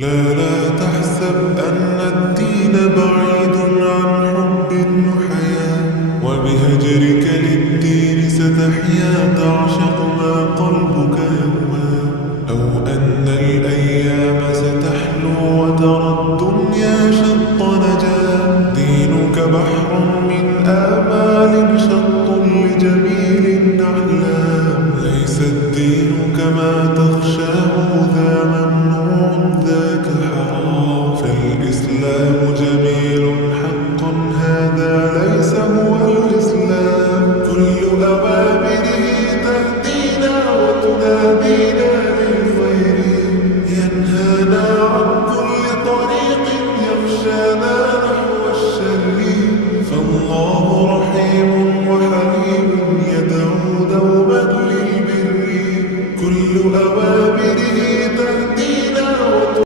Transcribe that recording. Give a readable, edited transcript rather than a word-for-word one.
لا تحسب أن الدين بعيد عن حب وحياة، وبهجرك للدين ستحيا تعشق ما قلبك